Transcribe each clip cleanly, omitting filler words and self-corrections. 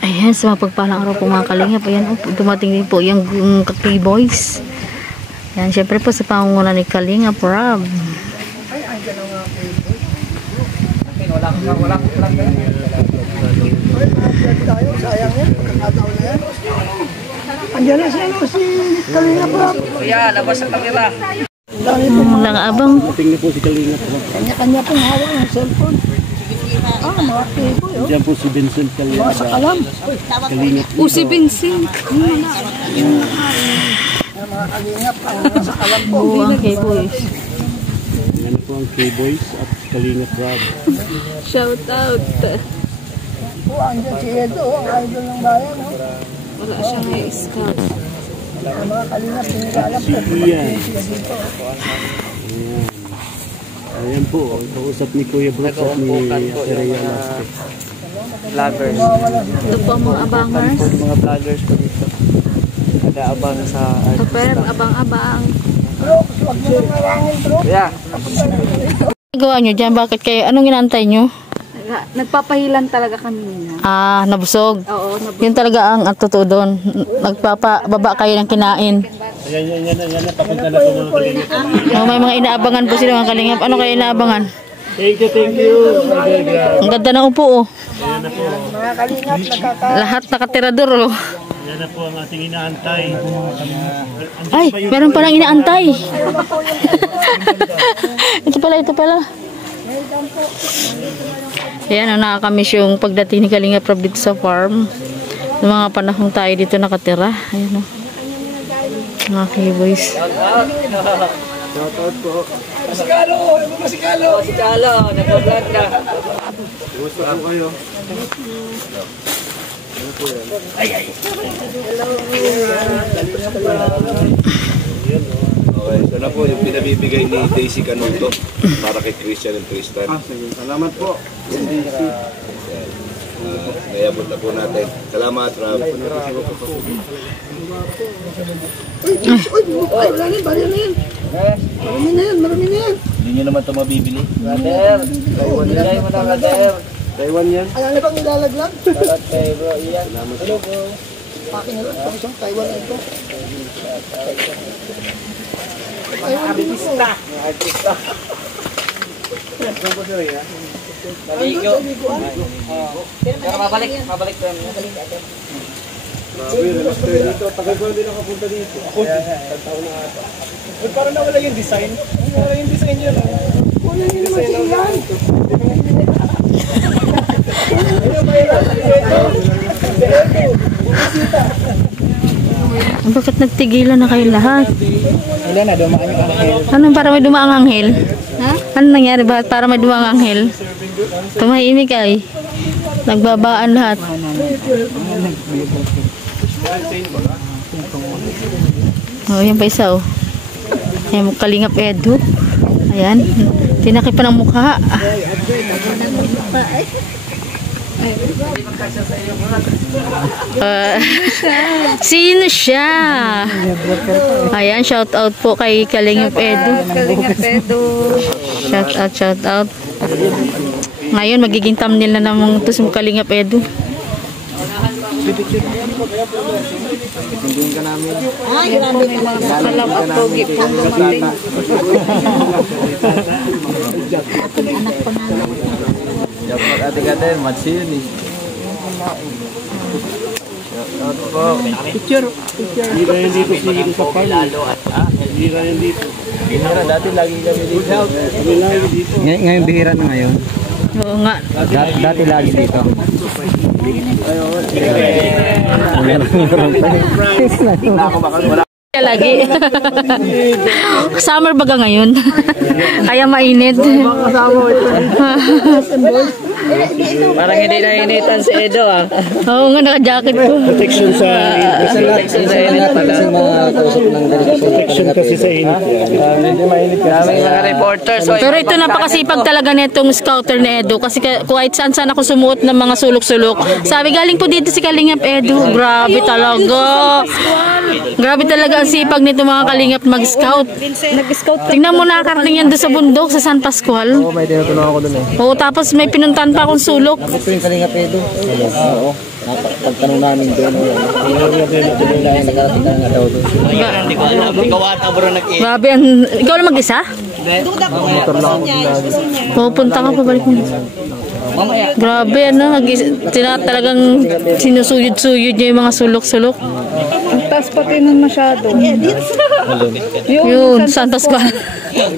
Ayan, sa mapagpalang araw po mga kalingap. Ayan, dumating din po yung K-Boys. Ayan, syempre po sa pangunguna ni Kalingap Rob. Andiyan na siya, si Kalingap Rob. Kuya, labas sa kamera. Nang-abang. Kanya-kanya pong hawak ng cellphone. Mga K-Boy, oh. Diyan po si Vincent Kalingap. Sa kalam. Si Vincent. Mga Kalingap, sa kalam po. Ang K-Boys. Yan po ang K-Boys at Kalingap Rob. Shout out. Andiyan si Edo, ang idol ng bayan, oh. Wala siya nga scout. Mga Kalingap, pinigalap. Si Ian. Ayan po, kausap ni Kuya Brooks at ni Ateria Lastek. Vloggers. Ito po ang mga abangers. Mga vloggers po dito. Nag-aabang sa... Super, abang-abang. Bro, huwag mo nang marangin, bro. Kuya. Gawa nyo dyan, bakit kayo? Anong inaantay nyo? Nagpapahilan talaga kami niya. Nabusog. Oo, Yun talaga ang totoo doon. Nagpapababa kayo ng kinain. Yan, papunta na po mga Kalingap. May mga inaabangan po sila mga Kalingap. Ano kayo inaabangan? Thank you. Ang ganda ng upo, oh. Ayan na po. Mga Kalingap, Lahat nakatirador, oh. Yan na po ang ating inaantay. Ay, meron palang inaantay. Ito pala. Ayan, nakakamiss yung pagdating ni Kalingap Rob dito sa farm. Noong mga panahong tayo dito nakatira. Ayan, oh. Mga K-Boys. Shoutout po. Masikalo! Nag-vlog na. Gusto po kayo. Okay, ito na po yung pinabibigay ni Daisy Canuto para kay Christian and Tristan. Salamat po. Nayabot na po natin. Salamat, Rob. Marami na yan. Hindi nyo naman ito mabibili. Brother. Bigay mo na, brother. Taiwan yan. Alam na bang nilalaglag? Shoutout kay bro Ian. Hello bro. Pakin na lang, kung isang Taiwan na ito. Artista. Maligo. Pero mabalik ko yan. Grabe, relax tayo dito. Tagal ko na din nakapunta dito. Ako, taon na ata. Parang nawala yung design. Nawala yung design yun. Kunin nyo naman si Ian. Bakit nagtigilan na kayo lahat? Ilan na dumaan yung anghel? Anong para may dumaang anghel? Ha? Ano nangyari? Bakit para may dumaang anghel? Tumahimik ay. Nagbabaan lahat. Yan pa isa, oh. Ayan, Kalingap Edo. Ayan. Tinakip pa ng mukha. Sino siya? Ayan, shout out po kay Kalingap Edo. Shout out. Ngayon, magiging thumbnail na naman ito sa Kalingap Edo. Hindi ka namin. Grabe talaga. Kalabak pogi po lumating. Anak pa na. Dapat ating matsin eh. Shoutout po. Picture. Hindi na yan dito sa farm. Hindi na yan dito. Bihira, dati lagi kami dito. Kami lagi dito. Ngayon bihira na ngayon. Oo nga. Dati lagi dito. Lagi. Summer baga ngayon. Kaya mainit. Parang hindi na initan si Edo ah. Oo nga, naka-jacket ko. Protection sa init pala. protection kasi sa init. Hindi mainit ka. Daming mga reporters. Pero ito napakasipag talaga nitong scouter ni Edo. Kasi kahit saan ako sumuot ng mga sulok-sulok. Sabi galing po dito si Kalingap Edo. Grabe talaga. Grabe talaga ang sipag nito mga kalingap mag-scout. Nag-scout ka. Tingnan mo nakakarating yan doon sa bundok sa San Pascual. Oo, may tinutulungan ako dun eh. Oo, tapos may pinuntahan pa akong sulok. Ito yung Kalinga Pedro. Oo. Pagtanong namin doon. Tulong dahil nagkarating ka nga daw doon. Hindi ko alam. Ikaw ata bro nag-i. Grabe, ikaw lang mag-isa? Motor lang ako din lagi. Pupunta ka, pabalik mo. Grabe, ano, talagang sinusuyod-suyod niya yung mga sulok-sulok. Ang taas pati nun masyado. Yun, San Pascual.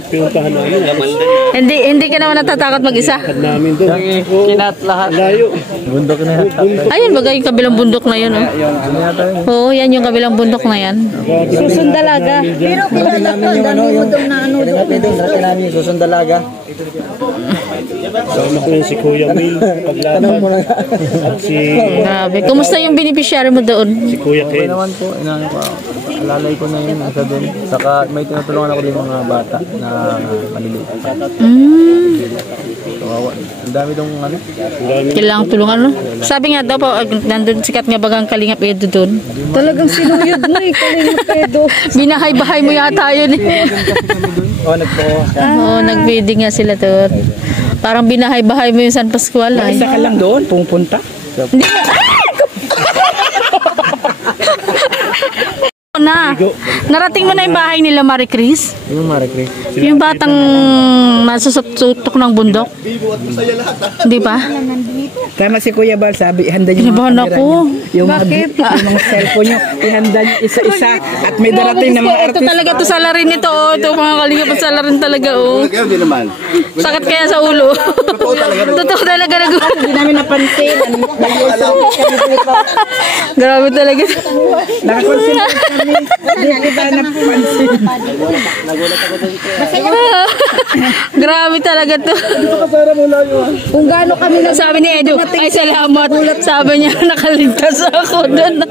Pinuntahan namin. Hindi ka naman natatakot mag-isa. Namin doon. Kinat lahat. Layo. Bundok na yan. Ayun, bagay yung kabilang bundok na yun, oh. Ano yata yun? Oo, yan yung kabilang bundok na yan. Susundalaga. Pero kilala ko, ang dami mo daw na ano Kalinga Pedro, darating namin yung susundalaga. Sama ko yun si Kuya Will, paglaban. At si Grabe. Kumusta yung beneficiary mo doon? Kuya Okay Ken. naman po, inaano ko. Alalay ko na yun, isa din. Saka may tinutulungan ako din mga bata na maliliit pa. Kawawa. Ang dami dong ano. Kailangang tulungan, no? Sabi nga daw po, nandun sikat nga bagang Kalingap Edo doon. Talagang sinuyod mo eh. Kalinga Pedro. Binahay-bahay mo yata yun eh. Oh, nagpo. Oo, nag-feeding nga sila doon. Parang binahay-bahay mo yung San Pascual. Ay. Isa ka lang doon, pupunta. Hindi mo. Na. Narating mo na yung bahay nila, Marie Chris? Yung Marie Chris. Yung batang nasusutok ng bundok? Hindi pa? Tama si Kuya Bal, sabi, ihanda niyo Kinabahan ako. yung mga cellphone niyo, ihanda niyo isa-isa at may darating na mga Ito artist. talaga to salarin nito, oh. Ito mga Kalingap at salarin talaga, oh. Kaya hindi naman. Sakit kaya sa ulo. Totoo talaga. Hindi namin napansin. Grabe talaga. Nakakonsentrate kami. Hindi ba napansin? Grabe talaga to. Kung gaano kami na Sabi ni Edu, ay salamat. Sabi niya, nakaligtas ako doon.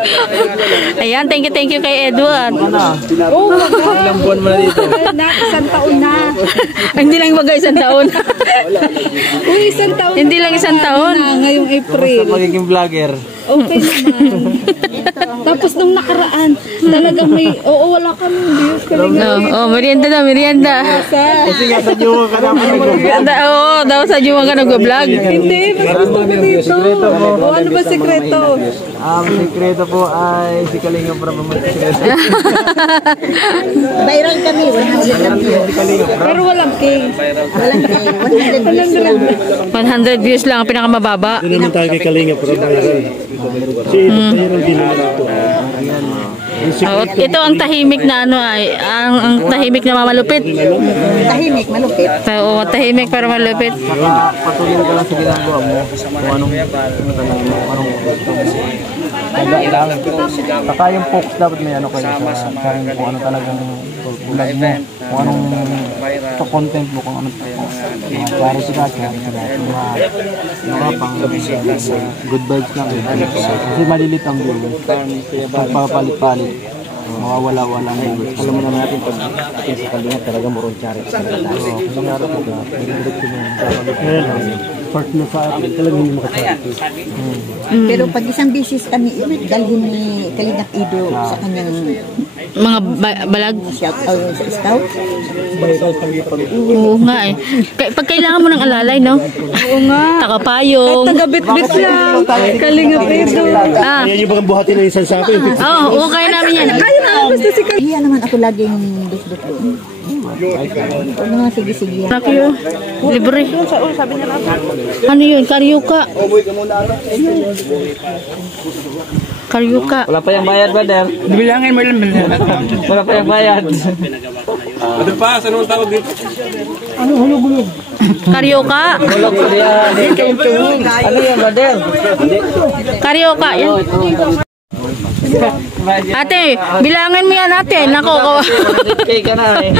Ayan, thank you kay Edward. Ilang buwan mo na dito. isang taon na. Hindi lang bagay isang taon. Uy, isang taon Hindi lang isang taon. na ngayong April. Magiging vlogger. Okay naman. Tapos nung nakaraan, talagang may, wala kami views. Kalinga. Merienda na, merienda. Kasi nga sa Juma ka naman Merienda, daw sa Juma ka nag-vlog. Hindi, mas gusto ko dito. Ano ba sekreto? Ang sikreto po ay si Kalinga para mamagsikreto. Viral kami, 100 lang yun. Pero walang king. Walang kay 100 views lang ang pinakamababa. Doon naman tayo kay Kalinga para viral. Si viral din naman ito. Ito ang tahimik na ano ay, ang tahimik na mamalupit. tahimik, malupit. Oo, tahimik pero malupit. Saka patuloy ka lang sa ginagawa mo. Kung anong gusto mo. Taga lang. Saka yung focus dapat may ano kayo sa kung ano talagang vlog mo. Kung anong content mo, kung anong clarity ka, pang good vibes lang. Kasi malilit ang view. Pagpapalit-palit. Mawawala-wala ang view. Alam mo naman natin pag sa Kalinga talaga morong charity. Kasi nga rin ito, direkto mo yung Part na sa atin, talagang hindi makacharity. Pero pag isang business kami, dalhin ni Kalingap Edo sa kanyang Mga balag. shout out sa scout. Oo nga eh. Pag kailangan mo ng alalay, no? Oo nga. Takapayong. Taga-bit-bit lang. Kalinga Pedro. Ah, Yan yung bagang buhatin na isang sapo. oo, kaya namin yan. Kaya na, basta si Kaya naman ako laging dusdut doon. O mga sige-sige. Nakyo. Libre. Ano yun? Karyuka. Karyuka. Wala pa yung bayad, brother. Bilangin mo lang, brother. Wala pa yung bayad. Ano pa? Saan ang tawag dito? Karyuka. Ano yung brother? Karyuka. Yan. Ate, bilangin mo yan ate. Nako, kawa. Kay ka na eh.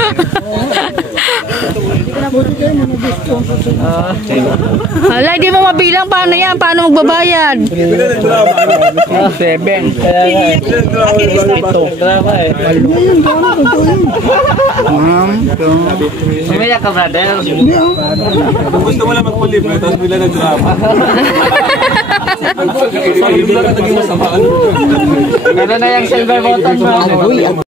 Hala, di mo mabilang. Paano yan? Paano magbabayad? 7. Drama eh. Sumaya ka, brother. Kung gusto mo lang magpulibre, tapos bila nag-drama. Hindi lang naging masama. Meron na yung silver button mo.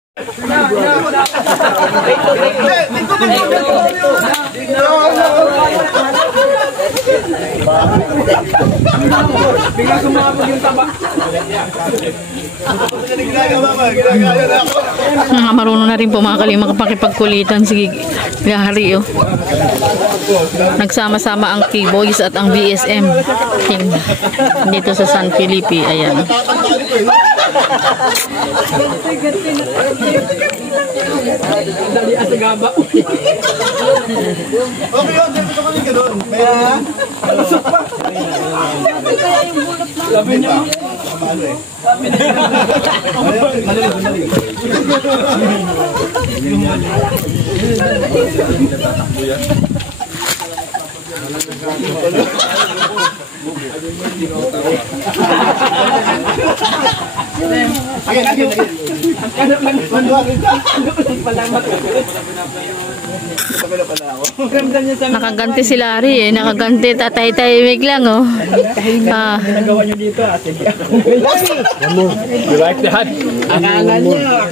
Bigla sumabog yung taba. Marunong na rin po mga kalimang makipagkulitan si Gary, oh. Nagsama-sama ang K-Boys at ang BSM King dito sa San Felipe. Ayan. Dali sa gaba. Okay yun, dito kami gano'n. Kaya, palusok pa. Labi niya. Ano eh? Nakaganti si Larry, eh. Nakaganti, tatay-tahimik lang, oh. Ah. Ginagawa niyo dito, sige ako. You like that? Akala niya.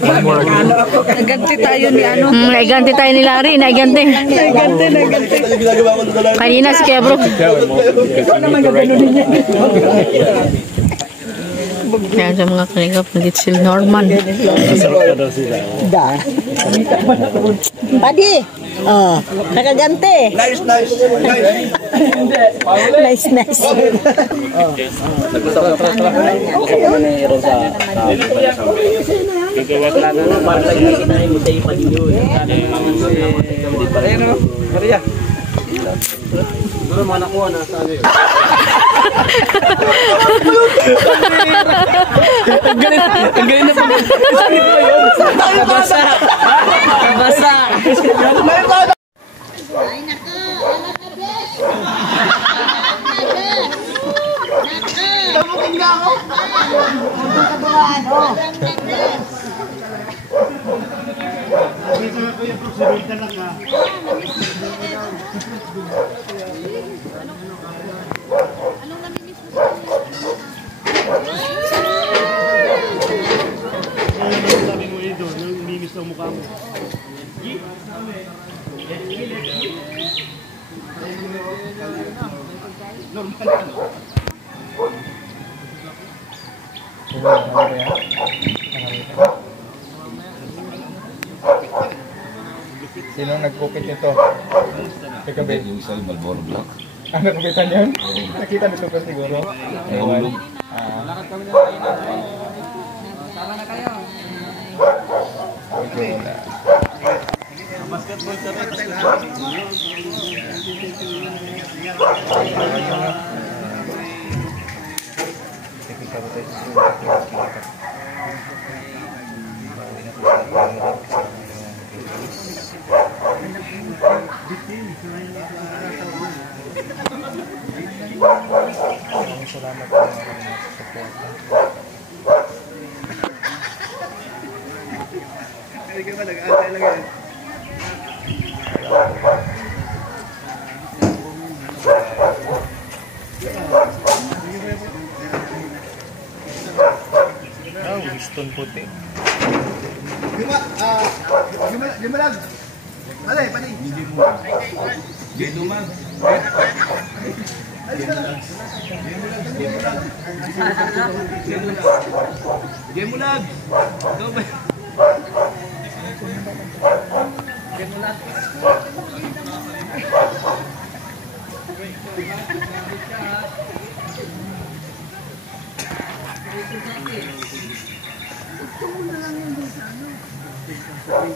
Naganti tayo ni ano. Naiganti tayo ni Larry, naiganti. Naganti. Kanina si Kuya Bro. Ikaw naman gaganunin niya. Kaya sa mga kalingap, nandito si Norman. Padi. Oh, nakagante. Nice. Nice. Maria. Duro mana ko na sa ano yun. Ang galing na pag Basa. Sino nagkupit nito? Ikaw ba? Yung isa yung Malboro Black. Ano nakupitan yun? Nakita nito pa siguro. Nahulog. Lakad kami na tayo na. Tara na kayo. Basketball sa salamat po sa hindi ka ba nag-aantay lang yan? Winston puti. Gimalag. Alay, pani. Hindi mo. Hindi dumag. Gemulag. Dobe. Gemulag. Parang